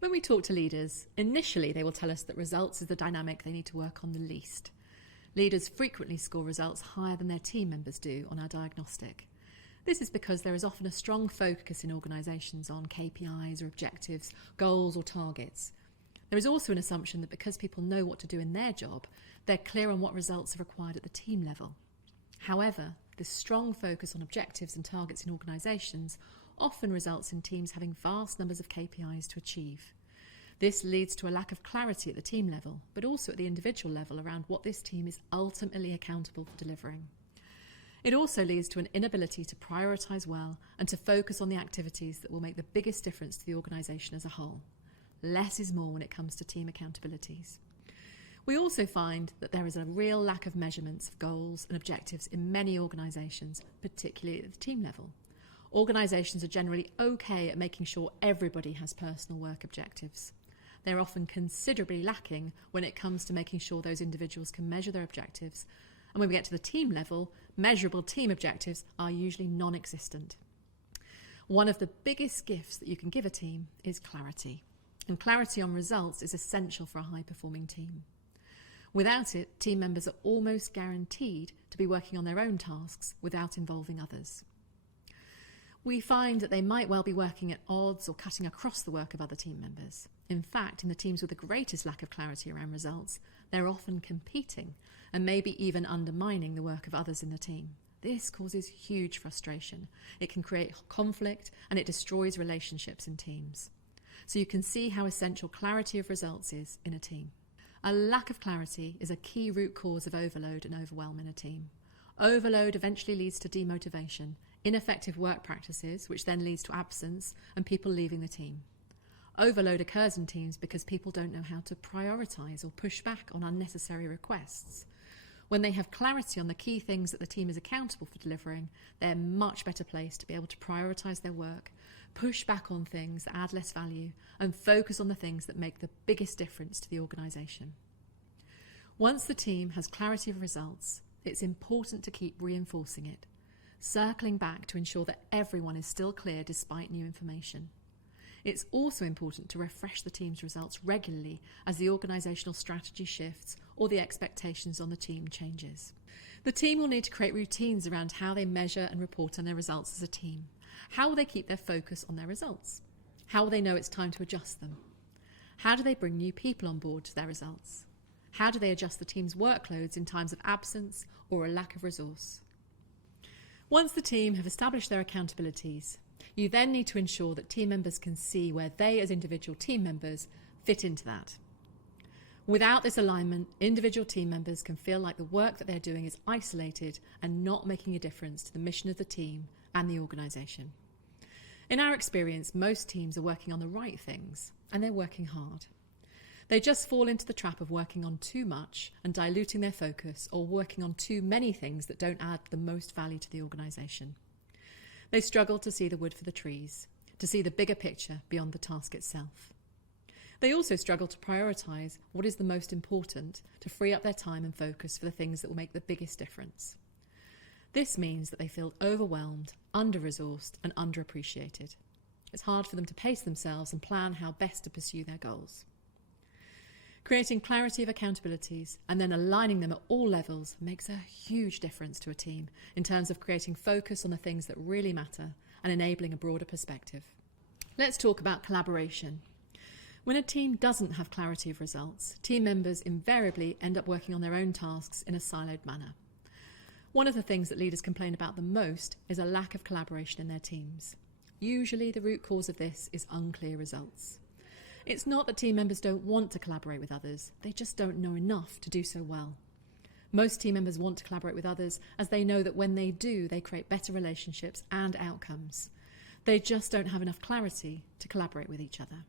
When we talk to leaders, initially they will tell us that results is the dynamic they need to work on the least. Leaders frequently score results higher than their team members do on our diagnostic. This is because there is often a strong focus in organisations on KPIs or objectives, goals or targets. There is also an assumption that because people know what to do in their job, they're clear on what results are required at the team level. However, this strong focus on objectives and targets in organisations often results in teams having vast numbers of KPIs to achieve. This leads to a lack of clarity at the team level, but also at the individual level around what this team is ultimately accountable for delivering. It also leads to an inability to prioritise well and to focus on the activities that will make the biggest difference to the organisation as a whole. Less is more when it comes to team accountabilities. We also find that there is a real lack of measurements of goals and objectives in many organisations, particularly at the team level. Organisations are generally okay at making sure everybody has personal work objectives. They're often considerably lacking when it comes to making sure those individuals can measure their objectives. And when we get to the team level, measurable team objectives are usually non-existent. One of the biggest gifts that you can give a team is clarity. And clarity on results is essential for a high-performing team. Without it, team members are almost guaranteed to be working on their own tasks without involving others. We find that they might well be working at odds or cutting across the work of other team members. In fact, in the teams with the greatest lack of clarity around results, they're often competing and maybe even undermining the work of others in the team. This causes huge frustration. It can create conflict and it destroys relationships in teams. So you can see how essential clarity of results is in a team. A lack of clarity is a key root cause of overload and overwhelm in a team. Overload eventually leads to demotivation, ineffective work practices, which then leads to absence and people leaving the team. Overload occurs in teams because people don't know how to prioritise or push back on unnecessary requests. When they have clarity on the key things that the team is accountable for delivering, they're much better placed to be able to prioritise their work, push back on things that add less value, and focus on the things that make the biggest difference to the organisation. Once the team has clarity of results, it's important to keep reinforcing it, circling back to ensure that everyone is still clear despite new information. It's also important to refresh the team's results regularly as the organisational strategy shifts or the expectations on the team changes. The team will need to create routines around how they measure and report on their results as a team. How will they keep their focus on their results? How will they know it's time to adjust them? How do they bring new people on board to their results? How do they adjust the team's workloads in times of absence or a lack of resource? Once the team have established their accountabilities, you then need to ensure that team members can see where they as individual team members fit into that. Without this alignment, individual team members can feel like the work that they're doing is isolated and not making a difference to the mission of the team and the organisation. In our experience, most teams are working on the right things and they're working hard. They just fall into the trap of working on too much and diluting their focus, or working on too many things that don't add the most value to the organisation. They struggle to see the wood for the trees, to see the bigger picture beyond the task itself. They also struggle to prioritise what is the most important to free up their time and focus for the things that will make the biggest difference. This means that they feel overwhelmed, under-resourced and underappreciated. It's hard for them to pace themselves and plan how best to pursue their goals. Creating clarity of accountabilities and then aligning them at all levels makes a huge difference to a team in terms of creating focus on the things that really matter and enabling a broader perspective. Let's talk about collaboration. When a team doesn't have clarity of results, team members invariably end up working on their own tasks in a siloed manner. One of the things that leaders complain about the most is a lack of collaboration in their teams. Usually the root cause of this is unclear results. It's not that team members don't want to collaborate with others, they just don't know enough to do so well. Most team members want to collaborate with others as they know that when they do, they create better relationships and outcomes. They just don't have enough clarity to collaborate with each other.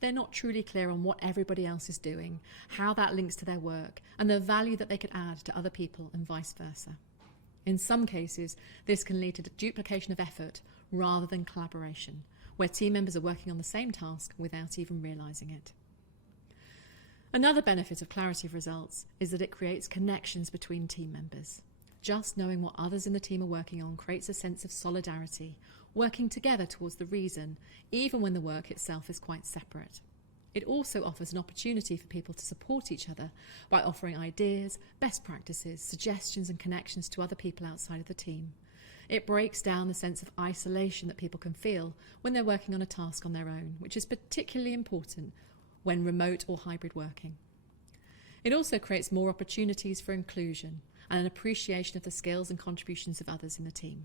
They're not truly clear on what everybody else is doing, how that links to their work, and the value that they could add to other people and vice versa. In some cases, this can lead to duplication of effort rather than collaboration, where team members are working on the same task without even realising it. Another benefit of clarity of results is that it creates connections between team members. just knowing what others in the team are working on creates a sense of solidarity, working together towards the reason, even when the work itself is quite separate. It also offers an opportunity for people to support each other by offering ideas, best practices, suggestions and connections to other people outside of the team. It breaks down the sense of isolation that people can feel when they're working on a task on their own, which is particularly important when remote or hybrid working. It also creates more opportunities for inclusion and an appreciation of the skills and contributions of others in the team.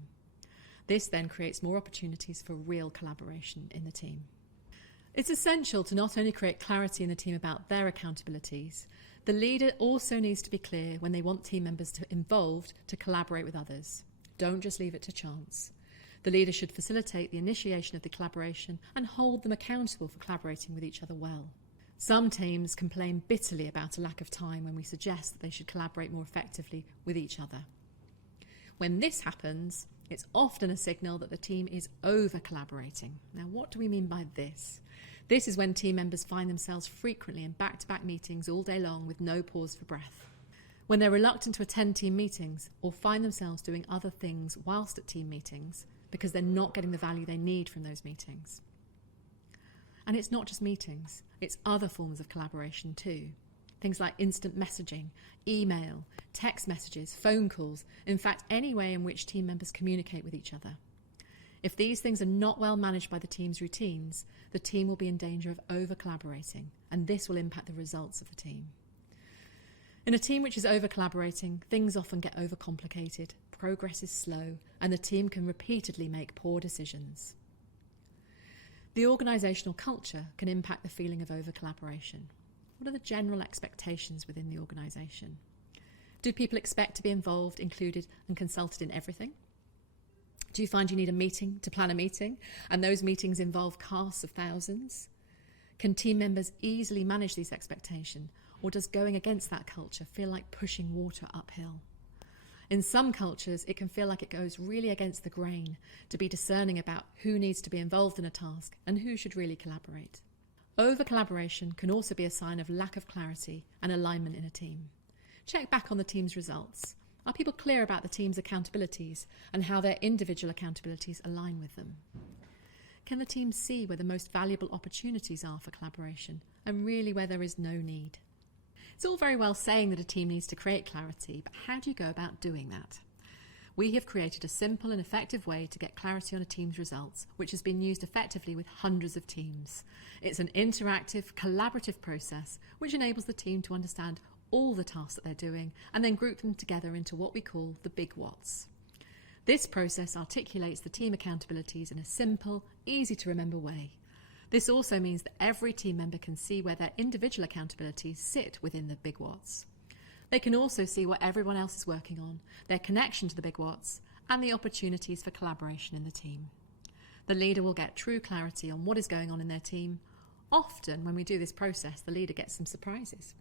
This then creates more opportunities for real collaboration in the team. It's essential to not only create clarity in the team about their accountabilities, the leader also needs to be clear when they want team members involved to collaborate with others. Don't just leave it to chance. The leader should facilitate the initiation of the collaboration and hold them accountable for collaborating with each other well. Some teams complain bitterly about a lack of time when we suggest that they should collaborate more effectively with each other. When this happens, it's often a signal that the team is over-collaborating. Now, what do we mean by this? This is when team members find themselves frequently in back-to-back meetings all day long with no pause for breath. When they're reluctant to attend team meetings or find themselves doing other things whilst at team meetings because they're not getting the value they need from those meetings. And it's not just meetings, it's other forms of collaboration too. Things like instant messaging, email, text messages, phone calls, in fact, any way in which team members communicate with each other. If these things are not well managed by the team's routines, the team will be in danger of over-collaborating, and this will impact the results of the team. In a team which is over-collaborating, things often get overcomplicated, progress is slow, and the team can repeatedly make poor decisions. The organisational culture can impact the feeling of over-collaboration. What are the general expectations within the organisation? Do people expect to be involved, included and consulted in everything? Do you find you need a meeting to plan a meeting, and those meetings involve casts of thousands? Can team members easily manage these expectations, or does going against that culture feel like pushing water uphill? In some cultures, it can feel like it goes really against the grain to be discerning about who needs to be involved in a task and who should really collaborate. Over-collaboration can also be a sign of lack of clarity and alignment in a team. Check back on the team's results. Are people clear about the team's accountabilities and how their individual accountabilities align with them? Can the team see where the most valuable opportunities are for collaboration and really where there is no need? It's all very well saying that a team needs to create clarity, but how do you go about doing that? We have created a simple and effective way to get clarity on a team's results, which has been used effectively with hundreds of teams. It's an interactive, collaborative process which enables the team to understand all the tasks that they're doing and then group them together into what we call the big whats. This process articulates the team accountabilities in a simple, easy to remember way. This also means that every team member can see where their individual accountabilities sit within the big whats. They can also see what everyone else is working on, their connection to the big whats, and the opportunities for collaboration in the team. The leader will get true clarity on what is going on in their team. Often, when we do this process, the leader gets some surprises.